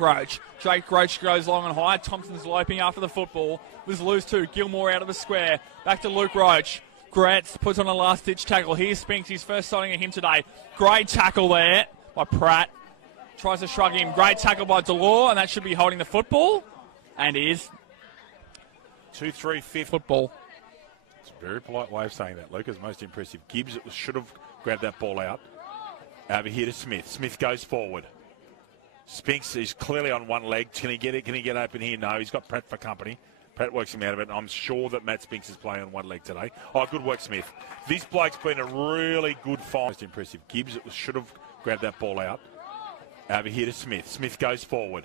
Roach. Jake Roach goes long and high. Thompson's loping after the football. Was loose too. Gilmore out of the square. Back to Luke Roach. Gretz puts on a last-ditch tackle. Here's Spinks, his first sighting of him today. Great tackle there by Pratt. Tries to shrug him. Great tackle by Delore, and that should be holding the football. And is. 2-3-5 football. It's a very polite way of saying that, Lucas. Most impressive. Gibbs should have grabbed that ball out. Over here to Smith. Smith goes forward. Spinks is clearly on one leg. Can he get it? Can he get open here? No, he's got Pratt for company. Pratt works him out of it. I'm sure that Matt Spinks is playing on one leg today. Oh, good work, Smith. This bloke's been a really good find. Most impressive. Gibbs should have grabbed that ball out. Over here to Smith. Smith goes forward.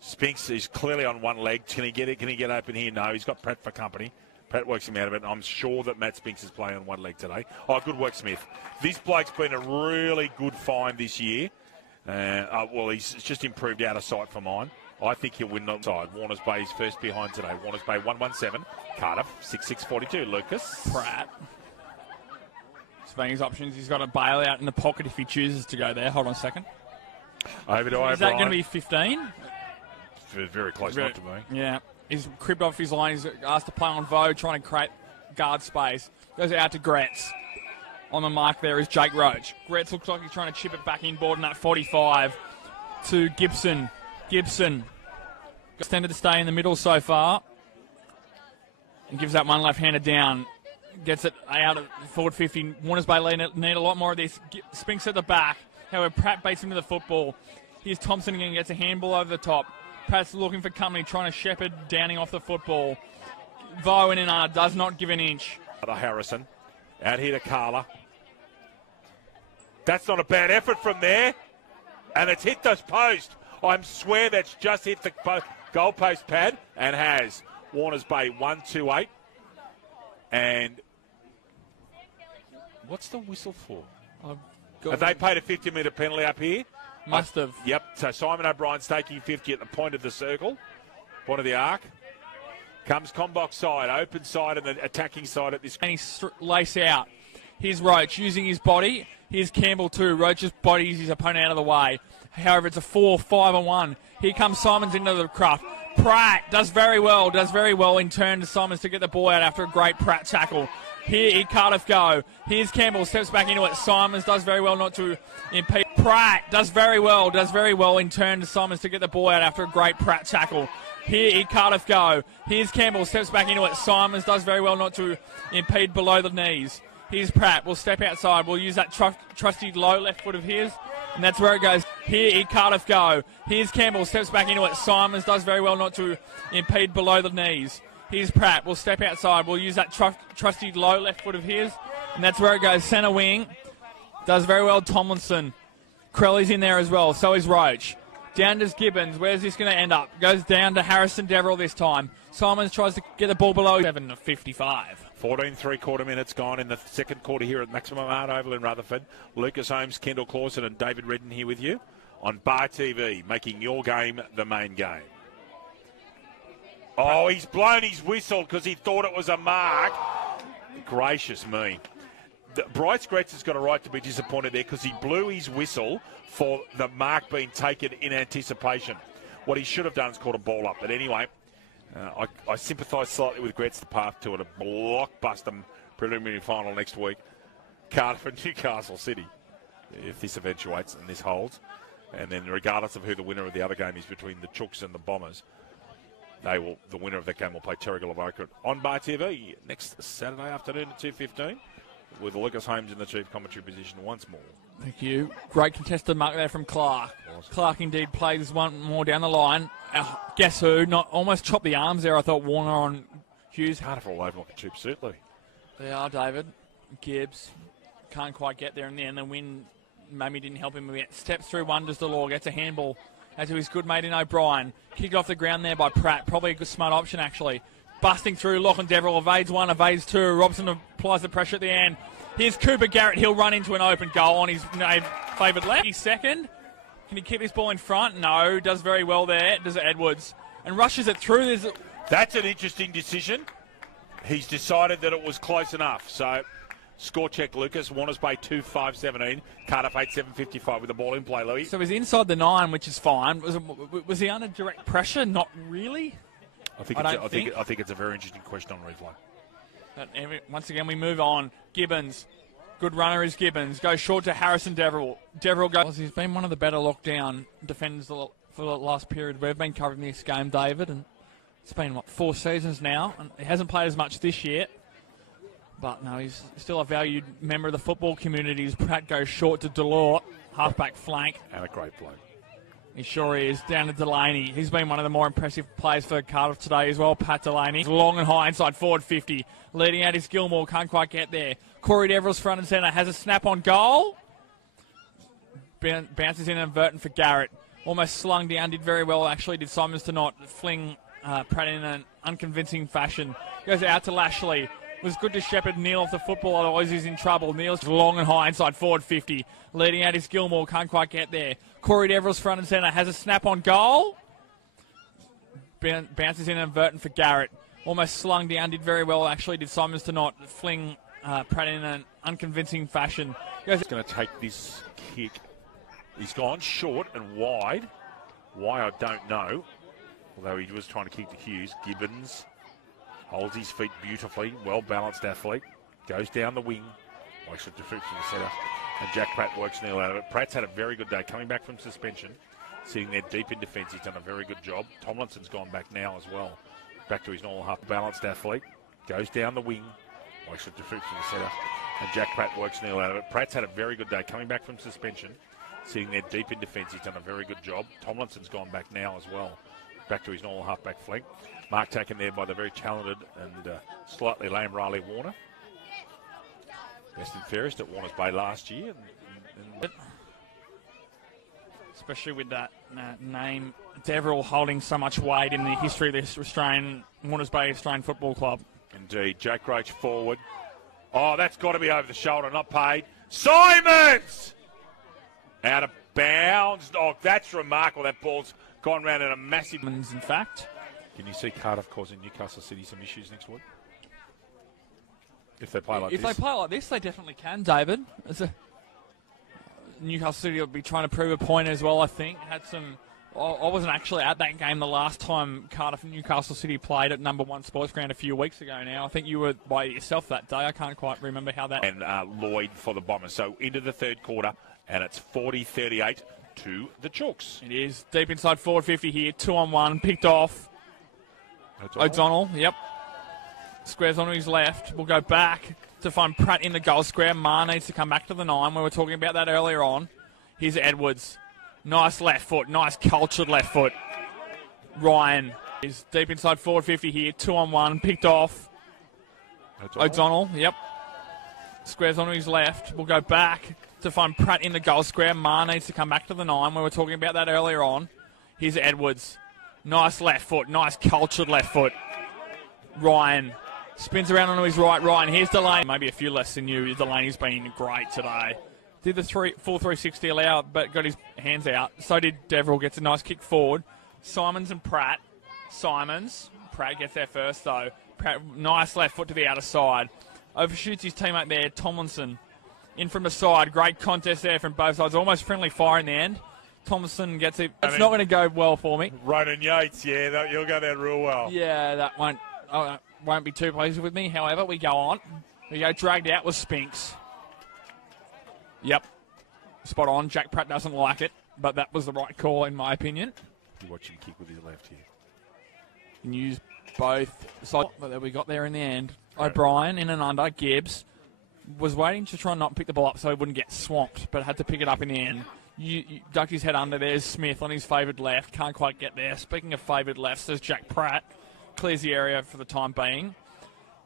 Spinks is clearly on one leg. Can he get it? Can he get open here? No, he's got Pratt for company. Pratt works him out of it. I'm sure that Matt Spinks is playing on one leg today. Oh, good work, Smith. This bloke's been a really good find this year. Well, he's just improved out of sight for mine. I think he'll win the side. Warners Bay is first behind today. Warners Bay 117. Cardiff 6642. Lucas. Pratt. Surveying his options. He's got a bailout in the pocket if he chooses to go there. Hold on a second. Over to O'Brien. Is that going to be 15? Very close not to me. Yeah. He's cribbed off his line. He's asked to play on Vo, trying to create guard space. Goes out to Gretz. On the mark there is Jake Roach. Gretz looks like he's trying to chip it back inboard in that 45 to Gibson. Gibson extended to stay in the middle so far. And gives that one left-hander down. Gets it out of forward 50. Warners Bay need a lot more of this. Spinks at the back. However, Pratt baits him to the football. Here's Thompson again, gets a handball over the top. Pratt's looking for company, trying to shepherd Downing off the football. Vo in and out, does not give an inch. Harrison. Out here to Carla. That's not a bad effort from there. And it's hit the post. I swear that's just hit the goalpost pad and has. Warners Bay 128. And what's the whistle for? Have they paid a 50-metre penalty up here? Must have. Yep. So Simon O'Brien's taking 50 at the point of the circle, point of the arc. Comes Combox side, open side, and the attacking side at this. And he's lace out. Here's Roach using his body. Here's Campbell too. Roach's bodies his opponent out of the way. However, it's a 4-5-1. Here comes Simons into the craft. Pratt does very well in turn to Simons to get the ball out after a great Pratt tackle. Here Cardiff go. Here's Campbell, steps back into it. Simons does very well not to impede. Pratt does very well in turn to Simons to get the ball out after a great Pratt tackle. Here Cardiff go. Here's Campbell, steps back into it. Simons does very well not to impede below the knees. Here's Pratt, will step outside. We'll use that trusty low left foot of his. And that's where it goes. Here Cardiff go. Here's Campbell, steps back into it. Simons does very well not to impede below the knees. Here's Pratt, will step outside. We'll use that trusty low left foot of his. And that's where it goes. Centre wing. Does very well Tomlinson. Crowley's in there as well. So is Roach. Down to Gibbons. Where's this going to end up? Goes down to Harrison Deverell this time. Simons tries to get the ball below 7:55. 14 3/4 minutes gone in the second quarter here at Maximum Art Oval in Rutherford. Lucas Holmes, Kendall Clawson and David Redden here with you on Bar TV, making your game the main game. Oh, he's blown his whistle because he thought it was a mark. Gracious me. Bryce Gretz has got a right to be disappointed there because he blew his whistle for the mark being taken in anticipation. What he should have done is caught a ball up. But anyway, I sympathise slightly with Gretz, the path to it, a blockbuster preliminary final next week. Cardiff and Newcastle City, if this eventuates and this holds. And then regardless of who the winner of the other game is between the Chooks and the Bombers, the winner of that game will play Terrigal Avoca on Bar TV next Saturday afternoon at 2:15 with Lucas Holmes in the chief commentary position once more. Thank you. Great contested mark there from Clark. Awesome. Clark indeed plays one more down the line. Guess who? Almost chopped the arms there. I thought Warner on Hughes. Cardiff all over like a tube, certainly. They are, David. Gibbs can't quite get there in the end. The win maybe didn't help him. Steps through one, does the law, gets a handball as to his good mate in O'Brien. Kicked off the ground there by Pratt. Probably a good smart option, actually. Busting through, Lachlan Deverell evades one, evades two. Robson applies the pressure at the end. Here's Cooper Garrett. He'll run into an open goal on his favoured left. He's second. Can he keep this ball in front? No. Does very well there. Does it Edwards. And rushes it through. That's an interesting decision. He's decided that it was close enough. So Score check, Lucas. Warners Bay 2-5-17. Cardiff 8-7-55 with the ball in play, Louis. So he's inside the 9, which is fine. Was he under direct pressure? Not really. I think it's a very interesting question on replay. But once again, we move on. Gibbons. Good runner is Gibbons. Goes short to Harrison Deverill. Deverill goes. He's been one of the better lockdown defenders for the last period. We've been covering this game, David, and it's been, 4 seasons now. And he hasn't played as much this year. But no, he's still a valued member of the football community. As Pratt goes short to Delort, halfback flank. And a great bloke. He sure is. Down to Delaney. He's been one of the more impressive players for Cardiff today as well, Pat Delaney. Long and high inside forward 50. Leading out is Gilmore. Can't quite get there. Corey Deverill's front and centre. Has a snap on goal. Bounces in inadvertent for Garrett. Almost slung down. Did very well, actually. Did Simons to not fling Pratt in an unconvincing fashion. Goes out to Lashley. Was good to shepherd Neil off the football, otherwise he's in trouble. Neil's long and high inside forward 50. Leading out is Gilmore. Can't quite get there. Corey Deverill's front and centre. Has a snap on goal. Bounces in inadvertent for Garrett. Almost slung down. Did very well, actually. Did Simons to not fling Pratt in an unconvincing fashion. He's going to take this kick. He's gone short and wide. Why, I don't know. Although he was trying to kick to Hughes. Gibbons holds his feet beautifully. Well-balanced athlete. Goes down the wing. Likes it to the centre. And Jack Pratt works Neil out of it. Pratt's had a very good day. Coming back from suspension. Sitting there deep in defence. He's done a very good job. Tomlinson's gone back now as well. Back to his normal half-balanced athlete. Goes down the wing. Likes it to the centre. And Jack Pratt works Neil out of it. Pratt's had a very good day. Coming back from suspension. Sitting there deep in defence. He's done a very good job. Tomlinson's gone back now as well. Back to his normal half-back flank. Mark taken there by the very talented and slightly lame Riley Warner. Best and fairest at Warners Bay last year. Especially with that name, Deverill holding so much weight in the history of this Warners Bay Australian Football Club. Indeed. Jack Roach forward. Oh, that's got to be over the shoulder, not paid. Simons! Out of bounds. Oh, that's remarkable. That ball's gone round in a massive... In fact. Can you see Cardiff causing Newcastle City some issues next week? If they play like this? If they play like this, they definitely can, David. Newcastle City will be trying to prove a point as well, I think. I wasn't actually at that game the last time Cardiff and Newcastle City played at number 1 Sports Ground a few weeks ago now. I think you were by yourself that day. I can't quite remember how that... And Lloyd for the Bombers. So into the third quarter, and it's 40-38 to the Chooks. It is. Deep inside forward 50 here. 2-on-1. Picked off. O'Donnell, yep. Squares onto his left. We'll go back to find Pratt in the goal square. Marr needs to come back to the 9. We were talking about that earlier on. Here's Edwards. Nice left foot. Nice cultured left foot. Ryan is deep inside forward 50 here. 2-on-1. Picked off. O'Donnell, yep. Squares onto his left. We'll go back to find Pratt in the goal square. Marr needs to come back to the 9. We were talking about that earlier on. Here's Edwards. Nice left foot. Nice cultured left foot. Ryan spins around onto his right. Ryan, here's Delaney. Maybe a few less than you. Delaney's been great today. Did the full 360 allow, but got his hands out. So did Deverill. Gets a nice kick forward. Simons and Pratt. Pratt gets there first, though. Pratt, nice left foot to the outer side. Overshoots his teammate there, Tomlinson. In from the side. Great contest there from both sides. Almost friendly fire in the end. Thompson gets it. It's not going to go well for me. Ronan Yates, yeah, you'll go down real well. Yeah, that won't be too pleased with me. However, we go on. We go dragged out with Spinks. Yep. Spot on. Jack Pratt doesn't like it, but that was the right call in my opinion. You watch him kick with his left here. Can use both sides, but there we got there in the end. Right. O'Brien in and under. Gibbs was waiting to try and not pick the ball up so he wouldn't get swamped, but had to pick it up in the end. You ducked his head under. There's Smith on his favoured left. Can't quite get there. Speaking of favoured left, says Jack Pratt. Clears the area for the time being.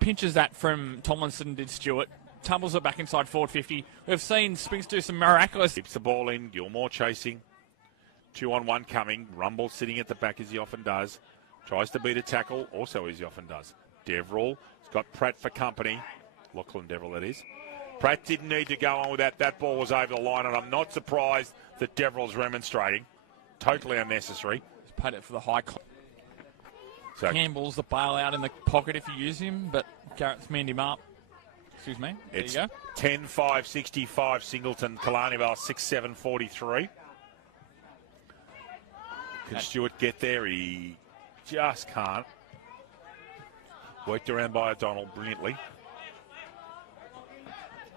Pinches that from Tomlinson, did Stewart. Tumbles it back inside forward 50. We've seen Spinks do some miraculous... Keeps the ball in. Gilmore chasing. 2-on-1 coming. Rumble sitting at the back as he often does. Tries to beat a tackle, also as he often does. Deverill has got Pratt for company. Lachlan Deverill, that is. Pratt didn't need to go on with that. That ball was over the line, and I'm not surprised that Deverill's remonstrating. Totally unnecessary. He's paid it for the high... So Campbell's the bailout in the pocket if you use him, but Garrett's manned him up. Excuse me. There It's you go. 10-5-65 Singleton. Kalani Vale 6-7-43. Can Stewart get there? He just can't. Worked around by O'Donnell brilliantly.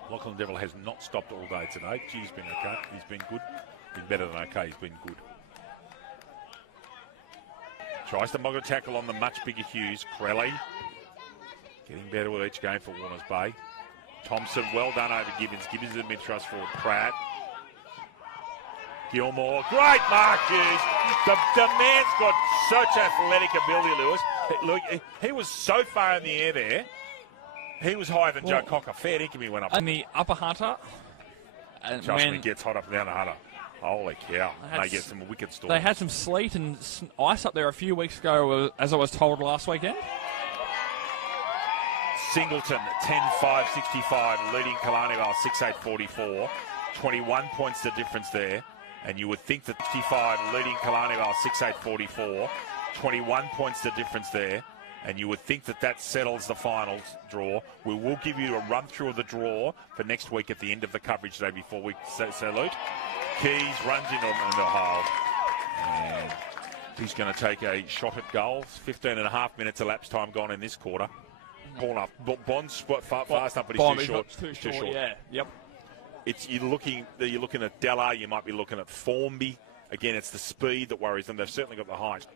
Lachlan Devil has not stopped all day today. He's been okay. He's been good. Been better than okay. He's been good. Tries to mug a tackle on the much bigger Hughes. Crelly getting better with each game for Warners Bay. Thompson, well done over Gibbons. Gibbons is the mid-thrust forward. Pratt. Gilmore. Great mark, Hughes. The man's got such athletic ability, Lewis. Look, he was so far in the air there. He was higher than Joe Cocker. Fair dinkum he went up. In the upper Hunter. And Trust me, gets hot up and down the Hunter. Holy cow. They get some wicked storms. They had some sleet and ice up there a few weeks ago, as I was told last weekend. Singleton, 10-5-65, leading Kalani Vale 6-8-44. 21 points the difference there. And you would think that 65 leading Kalani Vale 6-8-44. 21 points the difference there. And you would think that that settles the finals draw. We will give you a run through of the draw for next week at the end of the coverage day before we salute. Keys runs into the hole. And he's going to take a shot at goals. 15 and a half minutes elapsed time gone in this quarter. Ball up. Bond's fast enough, but he's too short. Too short. Yeah. Yep. You're looking at Della. You might be looking at Formby. Again, it's the speed that worries them. They've certainly got the height.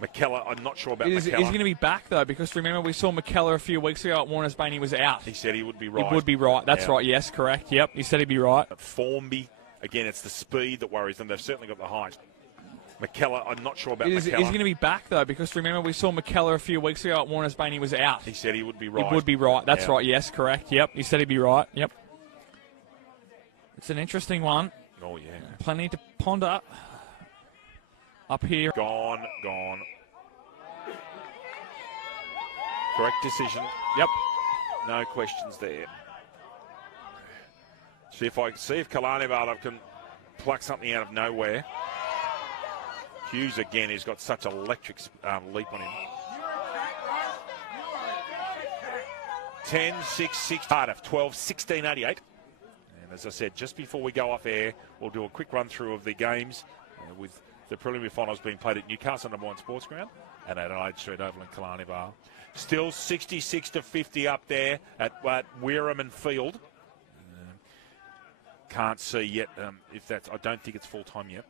McKellar, I'm not sure about McKellar. He's going to be back, though, because remember we saw McKellar a few weeks ago at Warners Bay and he was out. He said he would be right. He would be right. That's right. Yes, correct. Yep. He said he'd be right. Formby. Again, it's the speed that worries them. They've certainly got the height. McKellar, I'm not sure about McKellar. He's going to be back, though, because remember we saw McKellar a few weeks ago at Warners Bay and he was out. He said he would be right. He would be right. That's right. Yes, correct. Yep. He said he'd be right. Yep. It's an interesting one. Oh, yeah. Plenty to ponder up here. Gone. Correct decision. Yep. No questions there. See if Kalani Vale can pluck something out of nowhere. Hughes again, he's got such an electric leap on him. 10-6-6 Cardiff, 12-16-88. And as I said, just before we go off air, we'll do a quick run through of the games with the preliminary finals being played at Newcastle #1 Sports Ground and at Adelaide Street Oval in Kalani Vale. Still 66-50 up there at Weirman Field. Can't see yet if that's. I don't think it's full time yet.